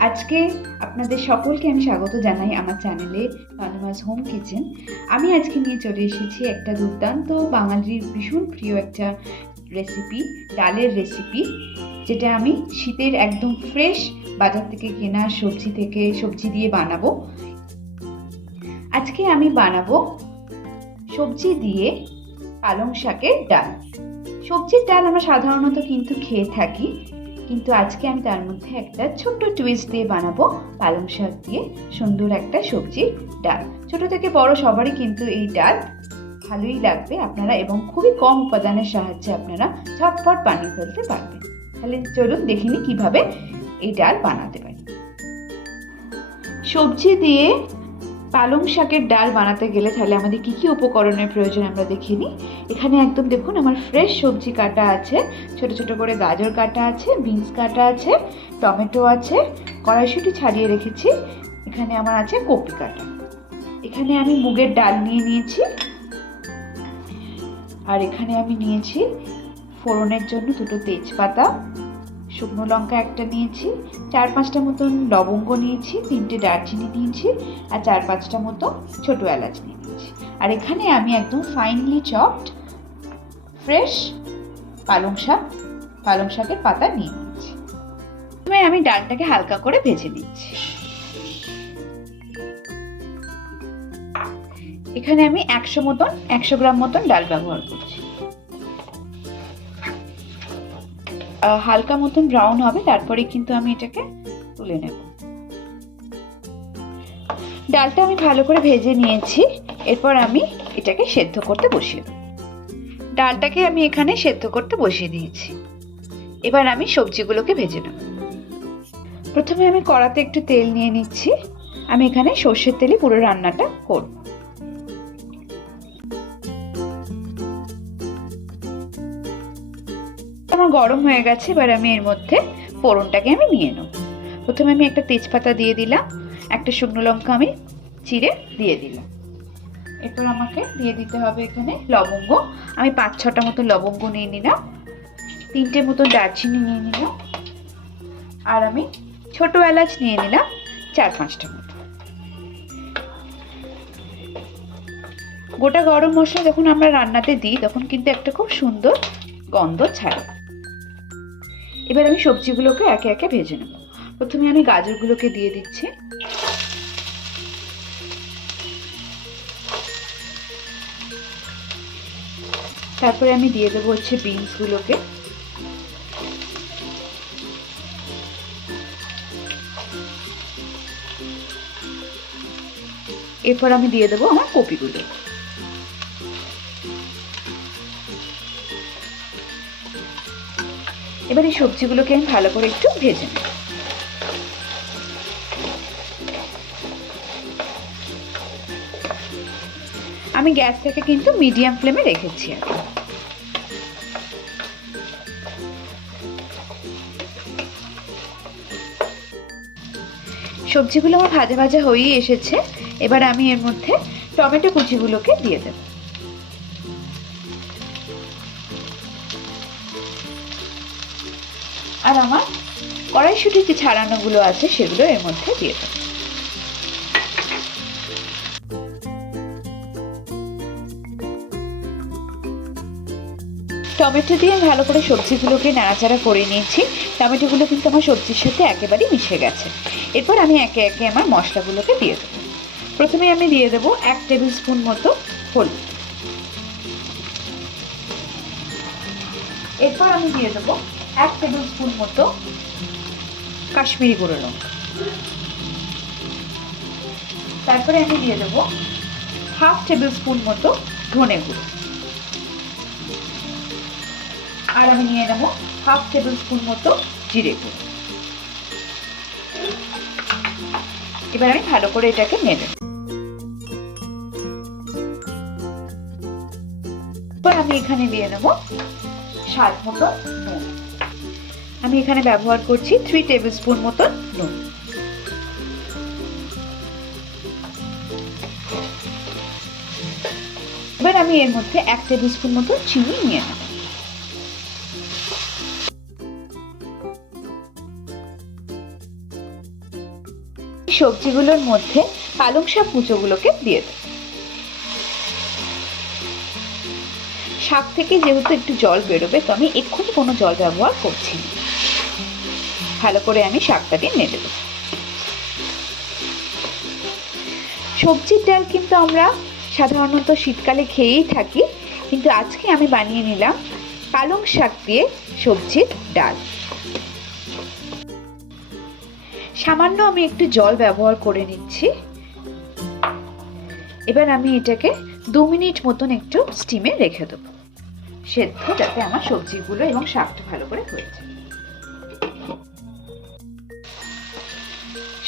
আজকে আপনাদের সকলকে আমি স্বাগত জানাই আমার চ্যানেলে তনিমাস হোম কিচেন আমি আজকে নিয়ে চলে এসেছি একটা দুর্দান্ত বাঙালির ভীষণ প্রিয় একটা রেসিপি ডালের রেসিপি যেটা আমি শীতের একদম ফ্রেশ বাজার থেকে কেনা সবজি থেকে, সবজি দিয়ে বানাবো। আজকে আমি বানাবো সবজি দিয়ে পালং শাকের ডাল। সবজির ডাল আমরা সাধারণত কিন্তু খেয়ে থাকি কিন্তু আজকে আমি তার মধ্যে একটা ছোট্ট টুইস্ট দিয়ে বানাবো। পালং শাক দিয়ে সুন্দর একটা সবজির ডাল। ছোট থেকে বড় সবারই কিন্তু এই ডাল ভালোই লাগবে আপনারা এবং খুবই কম উপাদানের সাহায্যে আপনারা ঝটপট বানিয়ে ফেলতে পারবেন। তাহলে চলুন দেখিনি কীভাবে এই ডাল বানাতে পারি। সবজি দিয়ে পালং শাকের ডাল বানাতে গেলে তাহলে আমাদের কি কি উপকরণের প্রয়োজন আমরা দেখে নিই এখানে একদম দেখুন আমার ফ্রেশ সবজি কাটা আছে, ছোট ছোট করে গাজর কাটা আছে বিনস কাটা আছে, টমেটো আছে, কড়াইশুঁটি ছাড়িয়ে রেখেছি, এখানে আমার আছে কপি কাটা। এখানে আমি মুগের ডাল নিয়ে নিয়েছি, আর এখানে আমি নিয়েছি ফোড়নের জন্য দুটো তেজপাতা শুকনো লঙ্কা একটা নিয়েছি, চার পাঁচটা মতন লবঙ্গ নিয়েছি, তিনটে দারচিনি নিয়েছি, আর চার পাঁচটা মতো ছোটো এলাচ নিয়ে নিয়েছি। আর এখানে আমি একদম ফাইনলি চপড ফ্রেশ পালং শাক, পালং শাকের পাতা নিয়ে নিয়েছি। প্রথমে আমি ডালটাকে হালকা করে ভেজে নিচ্ছি। এখানে আমি একশো মতন, একশো গ্রাম মতন ডাল ব্যবহার করছি। হালকা মতন ব্রাউন হবে, তারপরে কিন্তু আমি এটাকে তুলে নেব। ডালটা আমি ভালো করে ভেজে নিয়েছি, এরপর আমি এটাকে সেদ্ধ করতে বসিয়ে ডালটাকে আমি এখানে সেদ্ধ করতে বসিয়ে দিয়েছি। এবার আমি সবজিগুলোকে ভেজে নেব। প্রথমে আমি কড়াতে একটু তেল নিয়ে নিচ্ছি। আমি এখানে সর্ষের তেলে পুরো রান্নাটা করব। গরম হয়ে গেছে, এবার আমি এর মধ্যে ফোড়নটাকে আমি নিয়ে নেব। প্রথমে আমি একটা তেজপাতা দিয়ে দিলাম, একটা শুকনো লঙ্কা আমি চিড়ে দিয়ে দিলাম। এরপর আমাকে দিয়ে দিতে হবে এখানে লবঙ্গ। আমি পাঁচ ছটা মতো লবঙ্গ নিয়ে নিলাম, তিনটে মতো দারচিনি নিয়ে নিলাম, আর আমি ছোটো এলাচ নিয়ে নিলাম চার পাঁচটা মতো। গোটা গরম মশলা যখন আমরা রান্নাতে দিই, তখন কিন্তু একটা খুব সুন্দর গন্ধ ছাড়ে। এবার আমি সবজিগুলোকে একে একে ভেজে নেব। প্রথমে আমি গাজরগুলোকে দিয়ে দিচ্ছি। তারপরে আমি দিয়ে দেবো হচ্ছে বিনসগুলোকে। এরপর আমি দিয়ে দেবো আমার কপিগুলো। এবার এই সবজিগুলোকে আমি ভালো করে একটু ভেজে নেব। আমি গ্যাসটাকে কিন্তু মিডিয়াম ফ্লেমে রেখেছি সবজিগুলো আমার ভাজা ভাজা হয়েই এসেছে। এবার আমি এর মধ্যে টমেটো কুচিগুলোকে দিয়ে দেবো। আর আমার কড়াইশুটি যে ছাড়ানোগুলো আছে সেগুলো এর মধ্যে দিয়ে দেবো। টমেটো দিয়ে ভালো করে সবজিগুলোকে নাড়াচাড়া করে নিয়েছি। টমেটোগুলো কিন্তু আমার সবজির সাথে একেবারেই মিশে গেছে। এরপর আমি একে একে আমার মশলাগুলোকে দিয়ে দেবো। প্রথমে আমি দিয়ে দেবো এক টেবিল স্পুন মতো হলুদ। এরপর আমি দিয়ে দেবো এক টেবিল স্পুন মতো কাশ্মীরি গুঁড়ো লঙ্কা। তারপরে আমি দিয়ে দেবো হাফ টেবিল স্পুন মতো ধনে গুঁড়ো। আর আমি নিয়ে নেব হাফ টেবিল স্পুন মতো জিরে গুঁড়ো। এবার আমি ভালো করে এটাকে নেড়ে এবার আমি এখানে দিয়ে নেব স্বাদ মতো নুন। আমি এখানে ব্যবহার করছি থ্রি টেবিল স্পুন মতন নুন। এবার আমি এর মধ্যে এক টেবিল স্পুন মতো চিনি নিয়ে নেব। সবজিগুলোর মধ্যে পালং শাক কুচোগুলোকে দিয়ে দেব। শাক থেকে যেহেতু একটু জল বেরোবে, তো আমি এক্ষুনি কোনো জল ব্যবহার করছি না। ভালো করে আমি শাকটাকে নেড়ে দেবো। সবজির ডাল কিন্তু আমরা সাধারণত শীতকালে খেয়েই থাকি, কিন্তু আজকে আমি বানিয়ে নিলাম পালং শাক দিয়ে সবজির ডাল। সামান্য আমি একটু জল ব্যবহার করে নিচ্ছি। এবার আমি এটাকে দু মিনিট মতন একটু স্টিমে রেখে দেবো। সেদ্ধ যাতে আমার সবজিগুলো এবং শাকটা ভালো করে হয়ে যায়।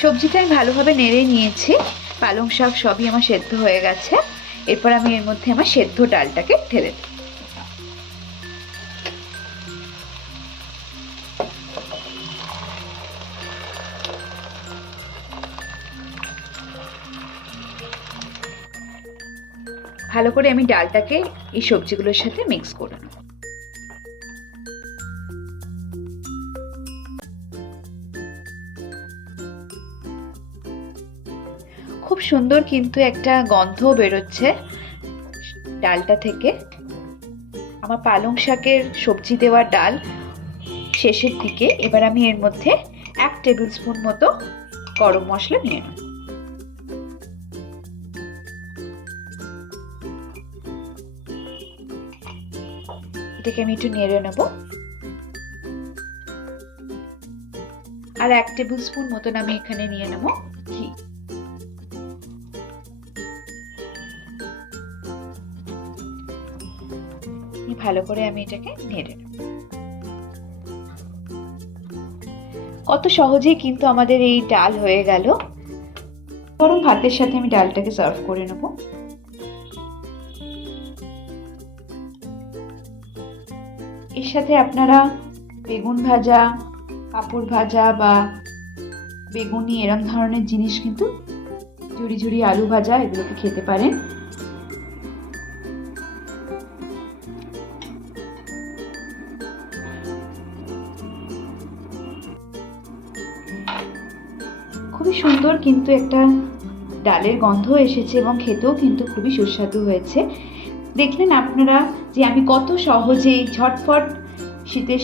সবজিটা আমি ভালোভাবে নেড়ে নিয়েছি। পালং শাক সবই আমার সেদ্ধ হয়ে গেছে। এরপর আমি এর মধ্যে আমার সেদ্ধ ডালটাকে ঢেলে দেব। ভালো করে আমি ডালটাকে এই সবজিগুলোর সাথে মিক্স করে নেব। খুব সুন্দর কিন্তু একটা গন্ধ বেরোচ্ছে ডালটা থেকে। আমার পালং শাকের সবজি দেওয়া ডাল শেষের দিকে, এবার আমি এর মধ্যে এক টেবিল স্পুন মতো গরম মশলা নিয়ে নেব। এটাকে আমি একটু নেড়ে নেব। আর এক টেবিল স্পুন মতন আমি এখানে নিয়ে নেব। ভালো করে আমি এটাকে নেড়ে নেব। কত সহজেই কিন্তু আমাদের এই ডাল হয়ে গেল। গরম ভাতের সাথে আমি ডালটাকে সার্ভ করে নেব। এর সাথে আপনারা বেগুন ভাজা, পাঁপড় ভাজা বা বেগুনি এরম ধরনের জিনিস কিন্তু ঝুড়ি ঝুড়ি আলু ভাজা এগুলোকে খেতে পারেন। খুবই সুন্দর কিন্তু একটা ডালের গন্ধ এসেছে এবং খেতেও কিন্তু খুবই সুস্বাদু হয়েছে। দেখলেন আপনারা যে আমি কত সহজেই ঝটফট শীতের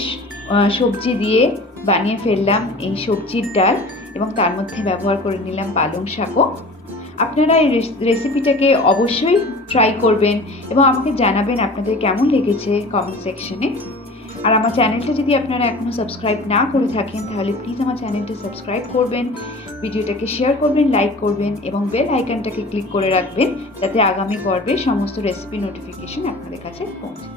সবজি দিয়ে বানিয়ে ফেললাম এই সবজির ডাল এবং তার মধ্যে ব্যবহার করে নিলাম পালং শাকও। আপনারা এই রেসিপিটাকে অবশ্যই ট্রাই করবেন এবং আমাকে জানাবেন আপনাদের কেমন লেগেছে কমেন্ট সেকশনে। আর আমার চ্যানেলটা যদি আপনারা এখনও সাবস্ক্রাইব না করে থাকেন, তাহলে প্লিজ আমার চ্যানেলটি সাবস্ক্রাইব করবেন, ভিডিওটাকে শেয়ার করবেন লাইক করবেন এবং বেল আইকনটাকে ক্লিক করে রাখবেন, যাতে আগামী পর্বে সমস্ত রেসিপি নোটিফিকেশন আপনাদের কাছে পৌঁছে